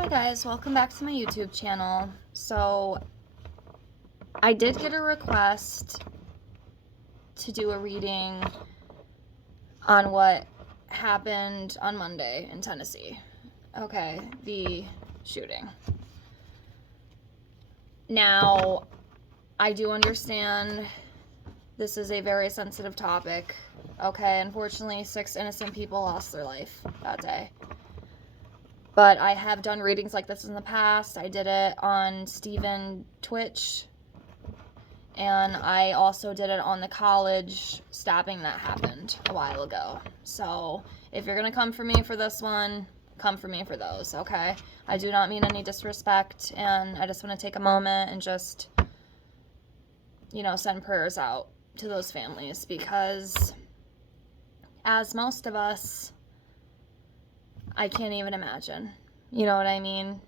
Hi guys, welcome back to my YouTube channel. So I did get a request to do a reading on what happened on Monday in Tennessee. Okay, the shooting. Now, I do understand this is a very sensitive topic. Okay, unfortunately, 6 innocent people lost their life that day. But I have done readings like this in the past. I did it on Steven Twitch. And I also did it on the college stabbing that happened a while ago. So if you're going to come for me for this one, come for me for those, okay? I do not mean any disrespect. And I just want to take a moment and just, send prayers out to those families. Because as most of us, I can't even imagine. You know what I mean?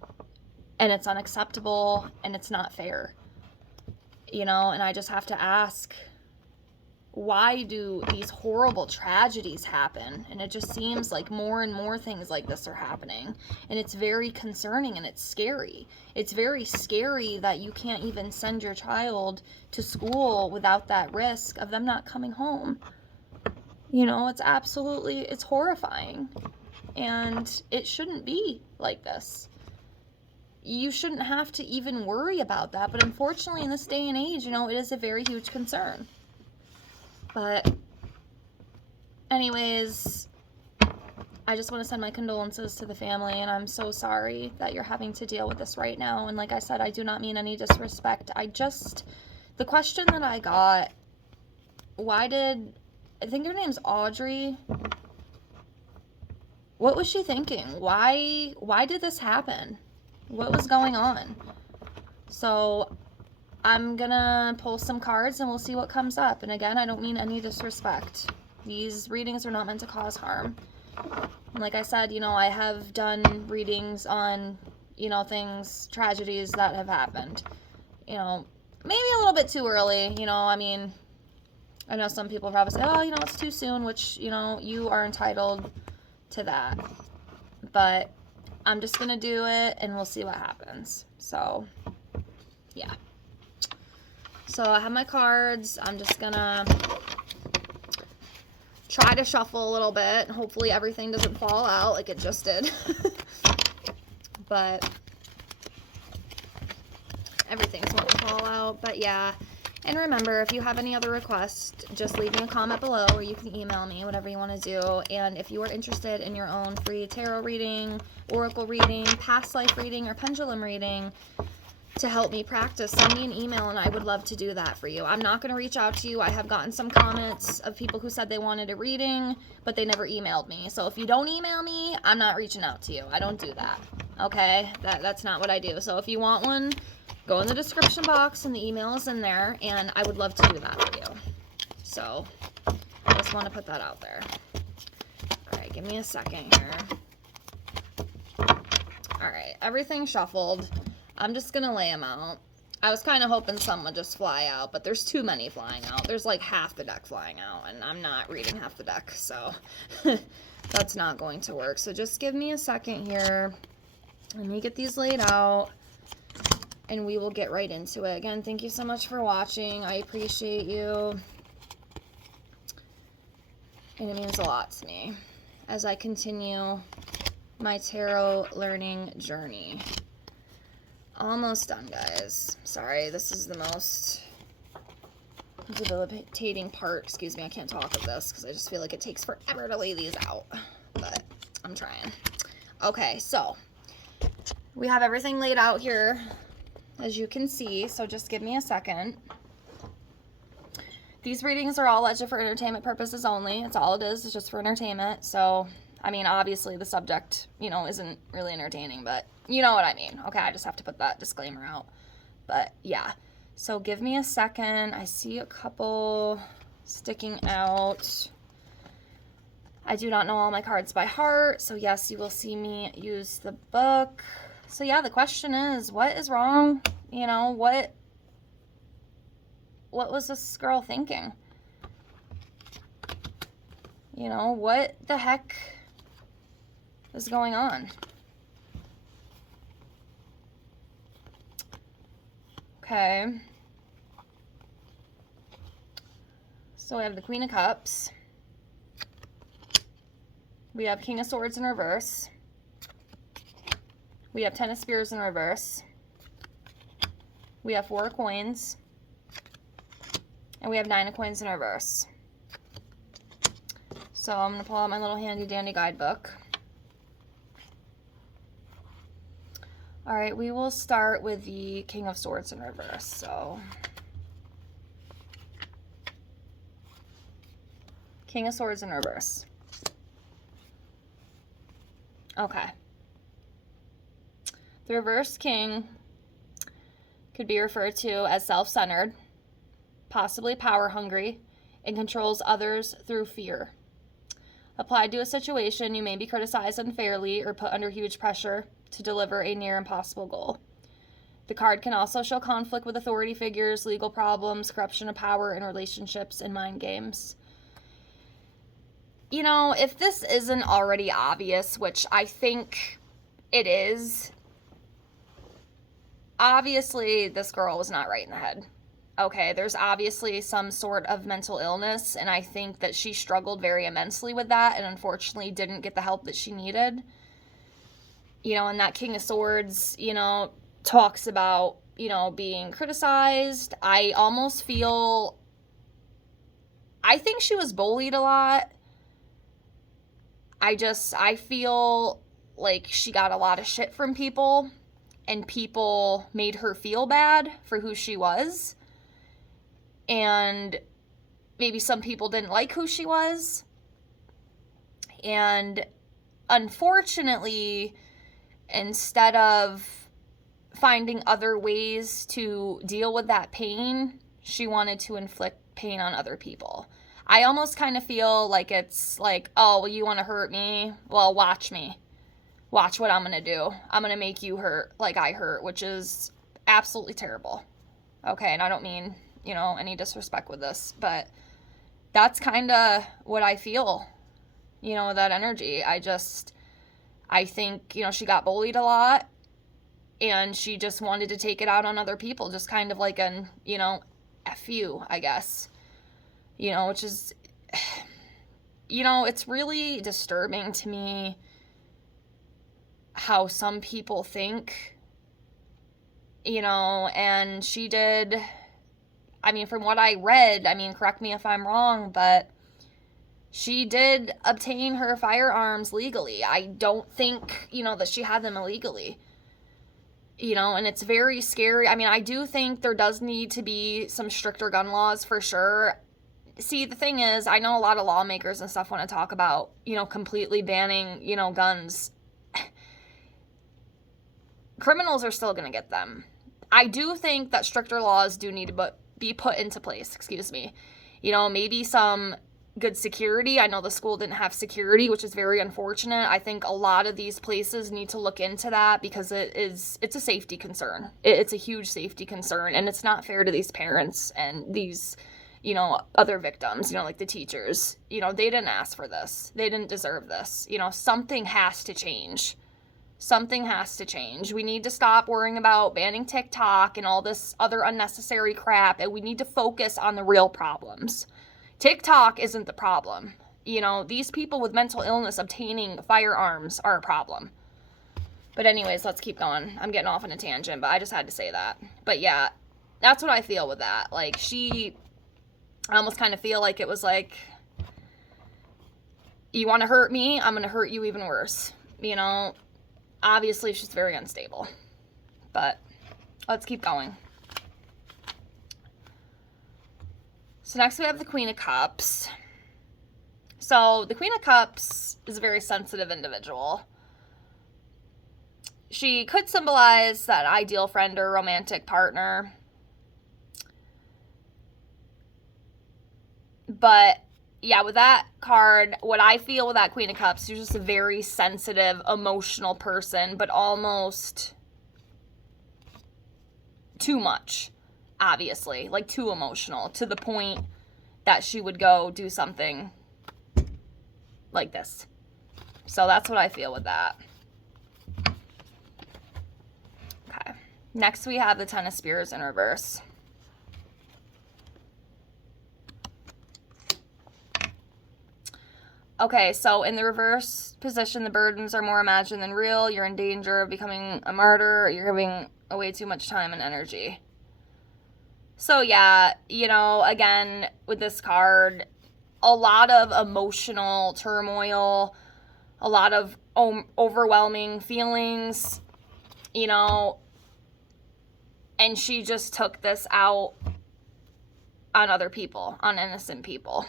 And it's unacceptable and it's not fair. And I just have to ask, why do these horrible tragedies happen? And it just seems like more and more things like this are happening. And it's very concerning and it's scary. It's very scary that you can't even send your child to school without that risk of them not coming home. It's horrifying. And it shouldn't be like this. You shouldn't have to even worry about that. But unfortunately, in this day and age, it is a very huge concern. But anyways, I just want to send my condolences to the family. And I'm so sorry that you're having to deal with this right now. And like I said, I do not mean any disrespect. The question that I got, I think her name's Audrey. What was she thinking? Why did this happen? What was going on? So I'm gonna pull some cards and we'll see what comes up. And again, I don't mean any disrespect. These readings are not meant to cause harm. And like I said, I have done readings on, tragedies that have happened. Maybe a little bit too early, I know some people probably say, oh, it's too soon, which, you are entitled to that. But I'm just gonna do it and we'll see what happens. So yeah, so I have my cards. I'm just gonna try to shuffle a little bit. Hopefully everything doesn't fall out like it just did. But everything's going to fall out. But yeah, and remember, if you have any other requests, just leave me a comment below, or you can email me, whatever you want to do. And if you are interested in your own free tarot reading, oracle reading, past life reading, or pendulum reading to help me practice, send me an email and I would love to do that for you. I'm not going to reach out to you. I have gotten some comments of people who said they wanted a reading, but they never emailed me. So if you don't email me, I'm not reaching out to you. I don't do that. Okay? That's not what I do. So if you want one, go in the description box and the email is in there, and I would love to do that for you. So I just want to put that out there. All right, give me a second here. All right, everything shuffled. I'm just going to lay them out. I was kind of hoping some would just fly out, but there's too many flying out. There's like half the deck flying out, and I'm not reading half the deck, so that's not going to work. So just give me a second here. Let me get these laid out, and we will get right into it. Again, thank you so much for watching. I appreciate you, and it means a lot to me as I continue my tarot learning journey. Almost done, guys. Sorry, this is the most debilitating part. Excuse me, I can't talk of this because I just feel like it takes forever to lay these out, but I'm trying. Okay, so we have everything laid out here, as you can see, so just give me a second. These readings are all legit for entertainment purposes only. It's all it is. It's just for entertainment. So, obviously the subject, isn't really entertaining, but you know what I mean. Okay, I just have to put that disclaimer out. But yeah, so give me a second. I see a couple sticking out. I do not know all my cards by heart, so yes, you will see me use the book. So yeah, the question is, what is wrong? What was this girl thinking? What the heck is going on? Okay. So we have the Queen of Cups. We have King of Swords in reverse. We have Ten of Spears in reverse. We have 4 of Coins. And we have 9 of Coins in reverse. So I'm going to pull out my little handy dandy guidebook. All right, we will start with the King of Swords in reverse. So King of Swords in reverse. Okay. The reverse king could be referred to as self-centered, possibly power-hungry, and controls others through fear. Applied to a situation, you may be criticized unfairly or put under huge pressure to deliver a near impossible goal. The card can also show conflict with authority figures, legal problems, corruption of power in relationships, and mind games. You know, if this isn't already obvious, which I think it is, obviously this girl was not right in the head. Okay, there's obviously some sort of mental illness, and I think that she struggled very immensely with that and unfortunately didn't get the help that she needed. You know, and that King of Swords, you know, talks about, you know, being criticized. I almost feel, I think she was bullied a lot. I feel like she got a lot of shit from people, and people made her feel bad for who she was. And maybe some people didn't like who she was. And unfortunately, instead of finding other ways to deal with that pain, she wanted to inflict pain on other people. I almost kind of feel like it's like, oh, well, you want to hurt me? Well, watch me. Watch what I'm going to do. I'm going to make you hurt like I hurt, which is absolutely terrible. Okay, and I don't mean, you know, any disrespect with this, but that's kind of what I feel, you know, with that energy. I think, you know, she got bullied a lot, and she just wanted to take it out on other people, just kind of like an, you know, F you, I guess. You know, which is, you know, it's really disturbing to me how some people think, you know, and she did, I mean, from what I read, I mean, correct me if I'm wrong, but she did obtain her firearms legally. I don't think, you know, that she had them illegally. You know, and it's very scary. I mean, I do think there does need to be some stricter gun laws for sure. See, the thing is, I know a lot of lawmakers and stuff want to talk about, you know, completely banning, you know, guns. Criminals are still going to get them. I do think that stricter laws do need to be put into place, You know, maybe some good security. I know the school didn't have security, which is very unfortunate. I think a lot of these places need to look into that because it's a safety concern. It's a huge safety concern, and it's not fair to these parents and these, you know, other victims, you know, like the teachers. You know, they didn't ask for this. They didn't deserve this. You know, something has to change. Something has to change. We need to stop worrying about banning TikTok and all this other unnecessary crap, and we need to focus on the real problems. TikTok isn't the problem. You know, these people with mental illness obtaining firearms are a problem. But anyways, let's keep going. I'm getting off on a tangent, but I just had to say that. But yeah, that's what I feel with that. Like, I almost kind of feel like it was like, you want to hurt me? I'm going to hurt you even worse. You know, obviously she's very unstable. But let's keep going. So next we have the Queen of Cups. So the Queen of Cups is a very sensitive individual. She could symbolize that ideal friend or romantic partner. But yeah, with that card, what I feel with that Queen of Cups, she's just a very sensitive, emotional person, but almost too much, obviously. Like, too emotional, to the point that she would go do something like this. So that's what I feel with that. Okay. Next, we have the Ten of Spears in reverse. Okay, so in the reverse position, the burdens are more imagined than real. You're in danger of becoming a martyr. You're giving away too much time and energy. So yeah, you know, again, with this card, a lot of emotional turmoil, a lot of overwhelming feelings, you know, and she just took this out on other people, on innocent people.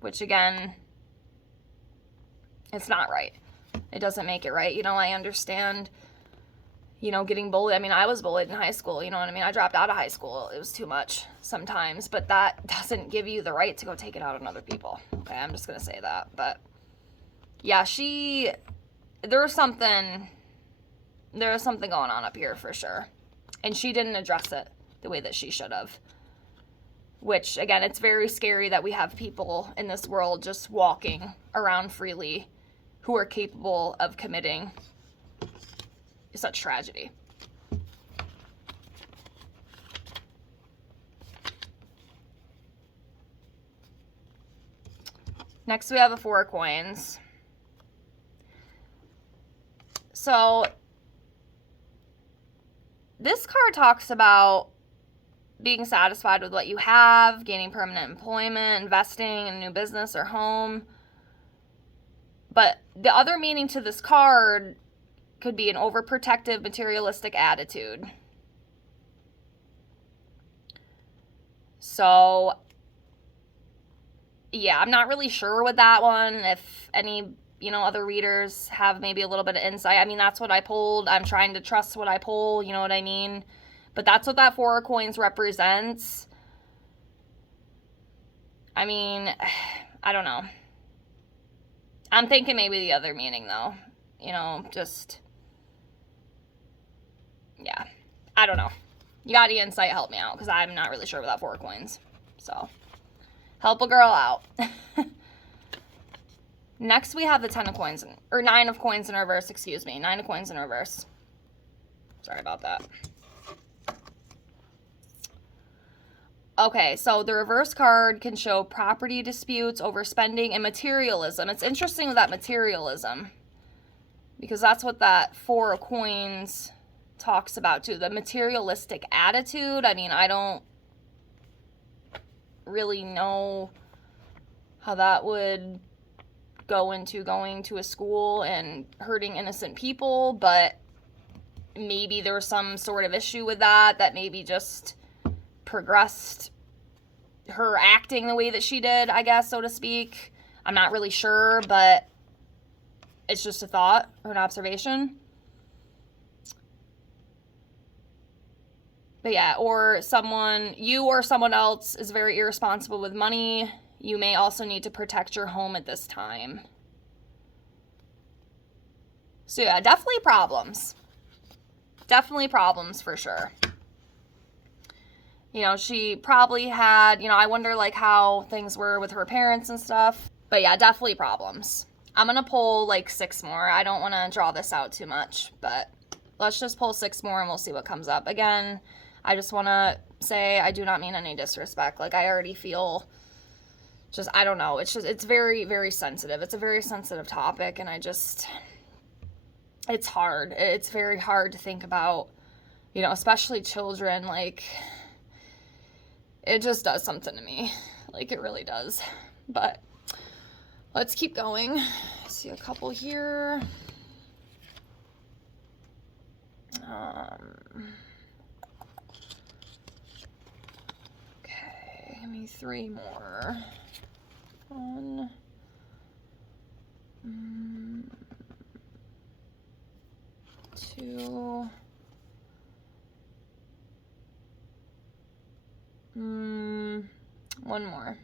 Which, again, it's not right. It doesn't make it right. You know, I understand, you know, getting bullied. I mean, I was bullied in high school. You know what I mean? I dropped out of high school. It was too much sometimes. But that doesn't give you the right to go take it out on other people. Okay, I'm just going to say that. But, yeah, there's something going on up here for sure. And she didn't address it the way that she should have. Which, again, it's very scary that we have people in this world just walking around freely who are capable of committing such tragedy. Next, we have a Four of Coins. So, this card talks about being satisfied with what you have, gaining permanent employment, investing in a new business or home. But the other meaning to this card could be an overprotective, materialistic attitude. So, yeah, I'm not really sure with that one. If any, you know, other readers have maybe a little bit of insight. I mean, that's what I pulled. I'm trying to trust what I pull, you know what I mean? But that's what that Four of Coins represents. I mean, I don't know. I'm thinking maybe the other meaning, though. You know, just, yeah. I don't know. You got any insight? Help me out, because I'm not really sure about that Four of Coins. So, help a girl out. Next, we have the Ten of Coins, or Nine of Coins in reverse, excuse me. Nine of Coins in reverse. Sorry about that. Okay, so the reverse card can show property disputes, overspending, and materialism. It's interesting with that materialism, because that's what that Four of Coins talks about too. The materialistic attitude. I mean, I don't really know how that would go into going to a school and hurting innocent people, but maybe there was some sort of issue with that maybe just progressed her acting the way that she did, I guess, so to speak. I'm not really sure, but it's just a thought or an observation. But yeah, or you or someone else is very irresponsible with money. You may also need to protect your home at this time. So yeah, definitely problems. Definitely problems for sure. You know, she probably had, you know, I wonder like how things were with her parents and stuff. But yeah, definitely problems. I'm going to pull like 6 more. I don't want to draw this out too much, but let's just pull 6 more and we'll see what comes up. Again, I just want to say I do not mean any disrespect. Like, I already feel just, I don't know. It's very, very sensitive. It's a very sensitive topic, and it's hard. It's very hard to think about, you know, especially children. Like, it just does something to me. Like, it really does. But let's keep going. See a couple here. Okay, give me 3 more. 1, 2, 1 more.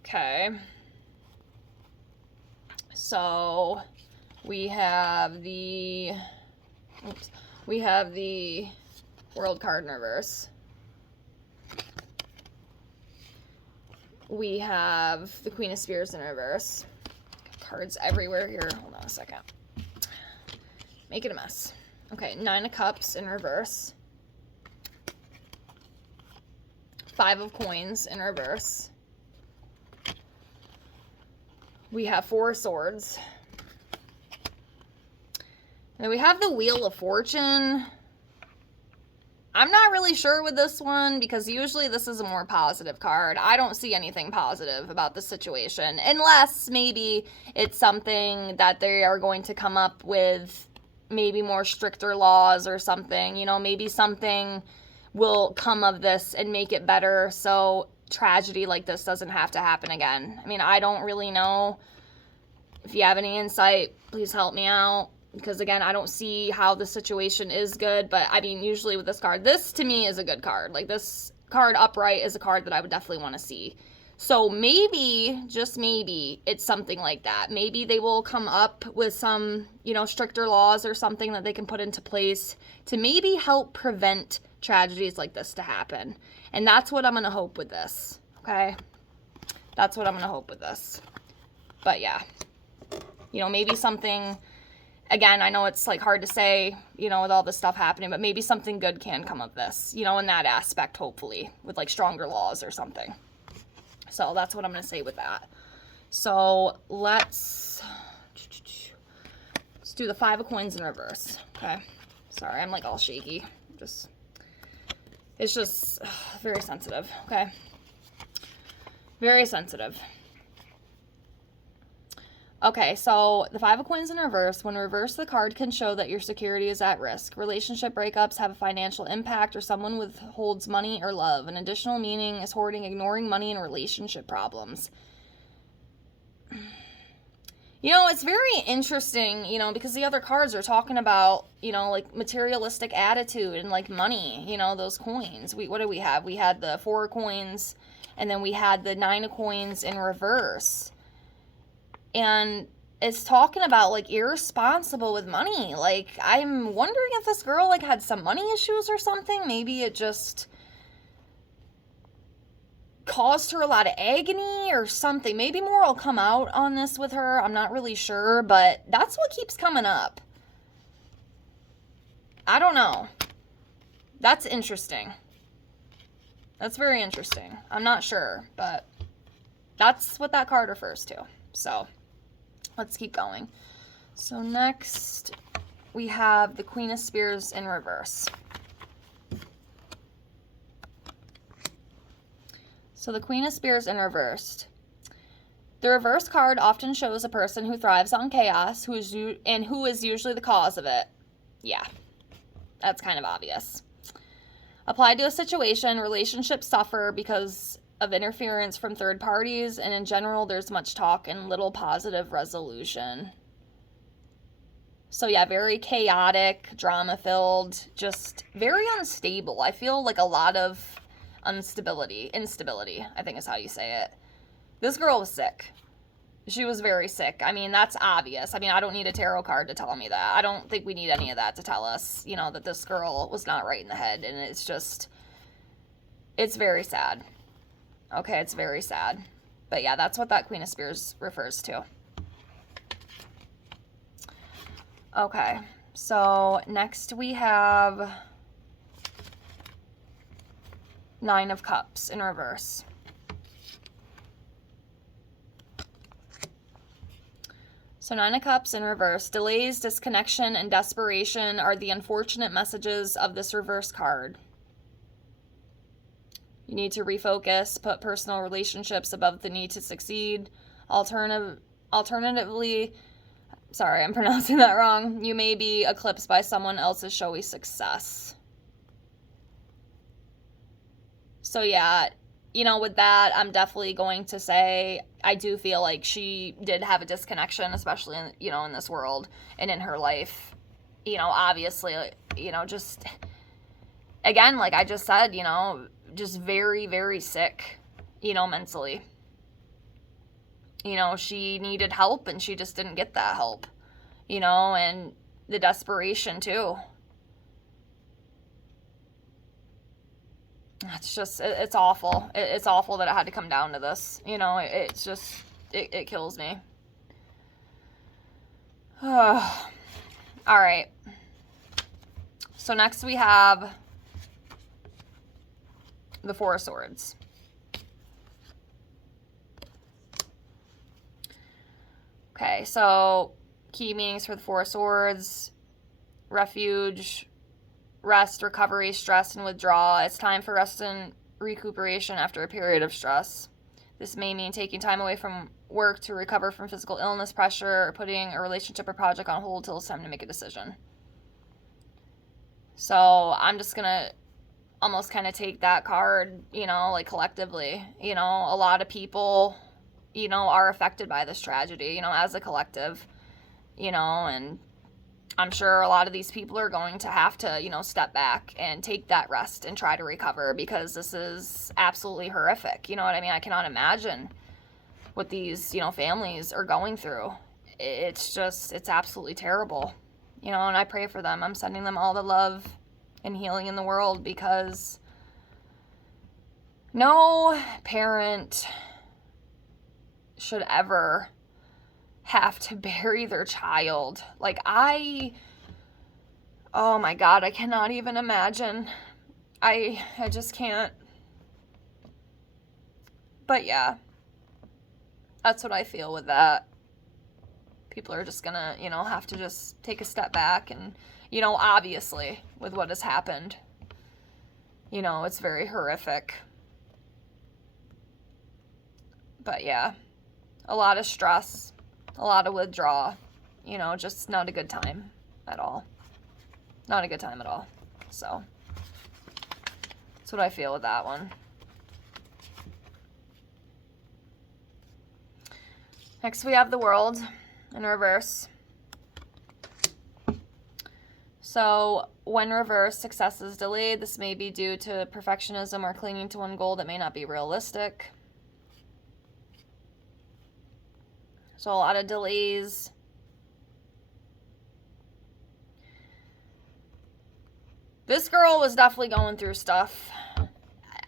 Okay. So we have the World card in reverse. We have the Queen of Spears in reverse. Cards everywhere here. Hold on a second. Making a mess. Okay, 9 of Cups in reverse. 5 of Coins in reverse. We have 4 Swords. And then we have the Wheel of Fortune. I'm not really sure with this one because usually this is a more positive card. I don't see anything positive about the situation unless maybe it's something that they are going to come up with, maybe more stricter laws or something. You know, maybe something will come of this and make it better so tragedy like this doesn't have to happen again. I mean, I don't really know. If you have any insight, please help me out. Because, again, I don't see how the situation is good. But, I mean, usually with this card, this to me is a good card. Like, this card upright is a card that I would definitely want to see. So, maybe, just maybe, it's something like that. Maybe they will come up with some, you know, stricter laws or something that they can put into place to maybe help prevent tragedies like this to happen. And that's what I'm going to hope with this. Okay? That's what I'm going to hope with this. But, yeah. You know, maybe something... Again, I know it's like hard to say, you know, with all this stuff happening, but maybe something good can come of this, you know, in that aspect, hopefully, with like stronger laws or something. So that's what I'm going to say with that. So let's do the 5 of Coins in reverse. Okay. Sorry, I'm like all shaky. It's just very sensitive. Okay. Very sensitive. Okay, so the 5 of Coins in reverse. When reversed, the card can show that your security is at risk. Relationship breakups have a financial impact, or someone withholds money or love. An additional meaning is hoarding, ignoring money, and relationship problems. You know, it's very interesting, you know, because the other cards are talking about, you know, like materialistic attitude and like money, you know, those coins. What do we have? We had the 4 of Coins, and then we had the 9 of Coins in reverse. And it's talking about, like, irresponsible with money. Like, I'm wondering if this girl, like, had some money issues or something. Maybe it just caused her a lot of agony or something. Maybe more will come out on this with her. I'm not really sure, but that's what keeps coming up. I don't know. That's interesting. That's very interesting. I'm not sure, but that's what that card refers to. So... let's keep going. So next, we have the Queen of Spears in reverse. So the Queen of Spears in reversed. The reverse card often shows a person who thrives on chaos, who is usually the cause of it. Yeah, that's kind of obvious. Applied to a situation, relationships suffer because of interference from third parties, and in general, there's much talk and little positive resolution. So yeah, very chaotic, drama-filled, just very unstable. I feel like a lot of instability, I think is how you say it. This girl was sick. She was very sick. I mean, that's obvious. I mean, I don't need a tarot card to tell me that. I don't think we need any of that to tell us, you know, that this girl was not right in the head, and it's just, it's very sad. Okay, it's very sad. But yeah, that's what that Queen of Spears refers to. Okay, so next we have 9 of Cups in reverse. So 9 of Cups in reverse. Delays, disconnection, and desperation are the unfortunate messages of this reverse card. You need to refocus, put personal relationships above the need to succeed. Alternatively, sorry, I'm pronouncing that wrong. You may be eclipsed by someone else's showy success. So yeah, you know, with that, I'm definitely going to say I do feel like she did have a disconnection, especially in, you know, in this world and in her life. You know, obviously, you know, just, again, like I just said, you know, just very, very sick, you know, mentally. You know, she needed help and she just didn't get that help, you know, and the desperation too. it's just, it's awful. It's awful that it had to come down to this. You know, it's just, it kills me. All right. So next we have the Four of Swords. Okay, so key meanings for the Four of Swords: refuge, rest, recovery, stress, and withdrawal. It's time for rest and recuperation after a period of stress. This may mean taking time away from work to recover from physical illness, pressure, or putting a relationship or project on hold till it's time to make a decision. So I'm just going to almost kind of take that card, you know, like collectively. You know, a lot of people, you know, are affected by this tragedy, you know, as a collective, you know, and I'm sure a lot of these people are going to have to, you know, step back and take that rest and try to recover, because this is absolutely horrific. You know what I mean? I cannot imagine what these, you know, families are going through. It's just, it's absolutely terrible, you know, and I pray for them. I'm sending them all the love and healing in the world, because no parent should ever have to bury their child. Like, oh my God, I cannot even imagine. I just can't. But yeah, that's what I feel with that. People are just gonna, you know, have to just take a step back, and, you know, obviously with what has happened, you know, it's very horrific. But yeah, a lot of stress, a lot of withdrawal, you know, just not a good time at all. Not a good time at all. So that's what I feel with that one. Next we have the World in reverse. So when reversed, success is delayed. This may be due to perfectionism or clinging to one goal that may not be realistic. So a lot of delays. This girl was definitely going through stuff.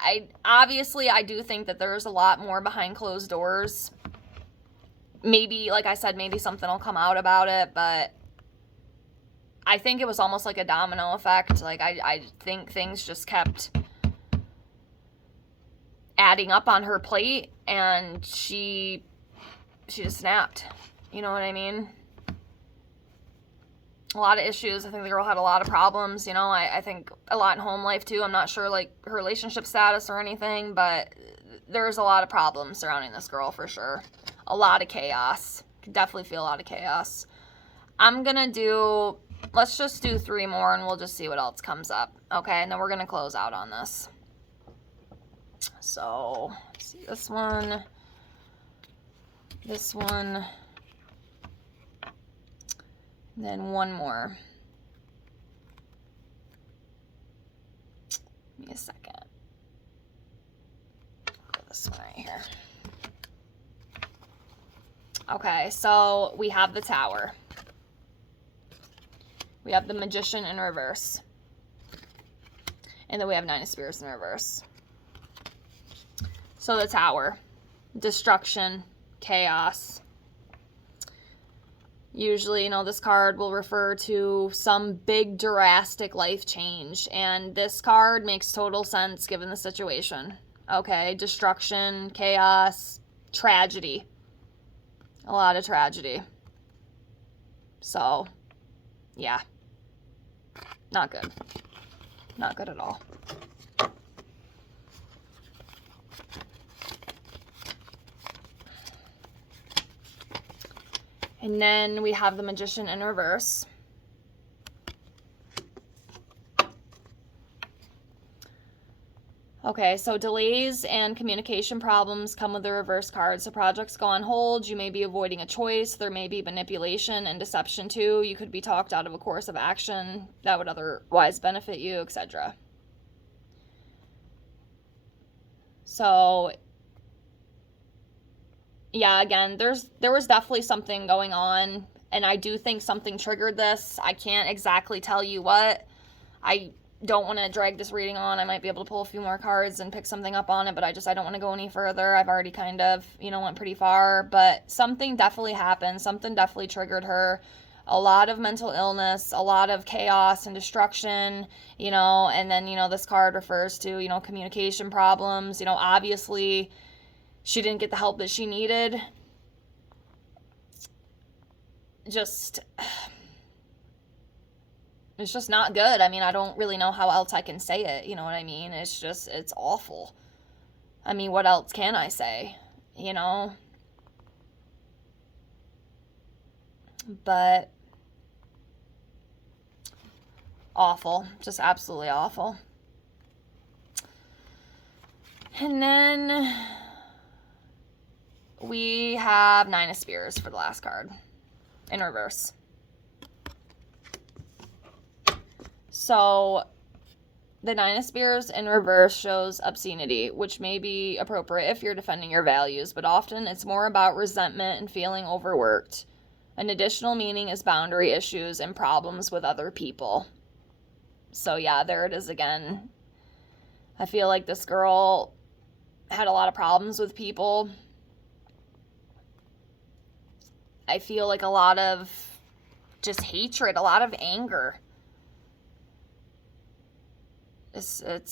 I do think that there's a lot more behind closed doors. Maybe, like I said, maybe something will come out about it, but I think it was almost like a domino effect. Like, I think things just kept adding up on her plate, and she just snapped. You know what I mean? A lot of issues. I think the girl had a lot of problems, you know. I think a lot in home life too. I'm not sure like her relationship status or anything, but there's a lot of problems surrounding this girl for sure. A lot of chaos. Could definitely feel a lot of chaos. I'm gonna do, let's just do 3 more and we'll just see what else comes up. Okay, and then we're gonna close out on this. So, let's see, this one, and then one more. Give me a second. Go this one right here. Okay, so we have the Tower. We have the Magician in reverse. And then we have 9 of Spears in reverse. So the Tower. Destruction. Chaos. Usually, you know, this card will refer to some big drastic life change. And this card makes total sense given the situation. Okay, destruction, chaos, tragedy. A lot of tragedy. So, yeah. Not good. Not good at all. And then we have the Magician in reverse. Okay, so delays and communication problems come with the reverse card. So projects go on hold. You may be avoiding a choice. There may be manipulation and deception too. You could be talked out of a course of action that would otherwise benefit you, etc. So yeah, again, there was definitely something going on, and I do think something triggered this. I can't exactly tell you what. don't want to drag this reading on. I might be able to pull a few more cards and pick something up on it, but I don't want to go any further. I've already kind of, went pretty far, but something definitely happened. Something definitely triggered her. A lot of mental illness, a lot of chaos and destruction, and then, this card refers to, communication problems. Obviously she didn't get the help that she needed. It's just not good. I mean, I don't really know how else I can say it. You know what I mean? It's awful. I mean, what else can I say? But awful. Just absolutely awful. And then we have Nine of Spears for the last card in reverse. So the Nine of Spears in reverse shows obscenity, which may be appropriate if you're defending your values, but often it's more about resentment and feeling overworked. An additional meaning is boundary issues and problems with other people. So yeah, there it is again. I feel like this girl had a lot of problems with people. I feel like a lot of just hatred, a lot of anger. I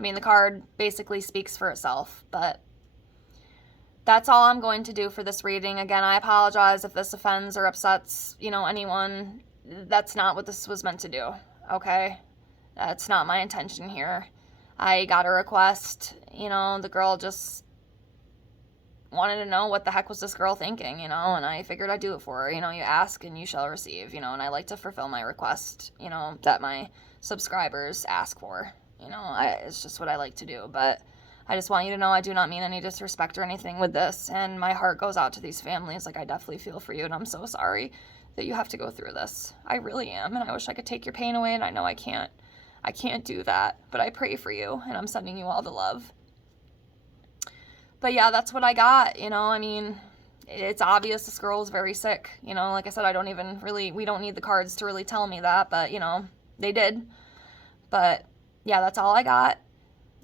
mean, the card basically speaks for itself, but that's all I'm going to do for this reading. Again, I apologize if this offends or upsets, anyone. That's not what this was meant to do, okay? That's not my intention here. I got a request, the girl just wanted to know what the heck was this girl thinking, and I figured I'd do it for her. You ask and you shall receive, and I like to fulfill my request, that my subscribers ask for. It's just what I like to do. But I just want you to know I do not mean any disrespect or anything with this, and my heart goes out to these families. Like, I definitely feel for you, and I'm so sorry that you have to go through this. I really am, and I wish I could take your pain away, and I know I can't. I can't do that, but I pray for you, and I'm sending you all the love. But yeah, that's what I got. I mean, it's obvious this girl is very sick. Like I said, we don't need the cards to really tell me that, but they did. But yeah, that's all I got.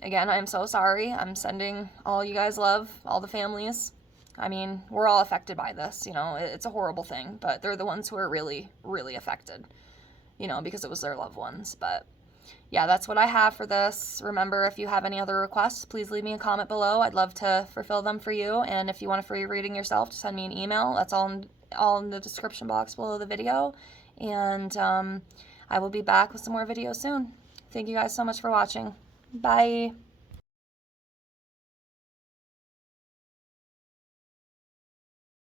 Again, I'm so sorry. I'm sending all you guys love, all the families. I mean, we're all affected by this. It's a horrible thing, but they're the ones who are really, really affected, because it was their loved ones. But yeah, that's what I have for this. Remember, if you have any other requests, please leave me a comment below. I'd love to fulfill them for you. And if you want a free reading yourself, just send me an email. That's all in the description box below the video. And I will be back with some more videos soon. Thank you guys so much for watching. Bye.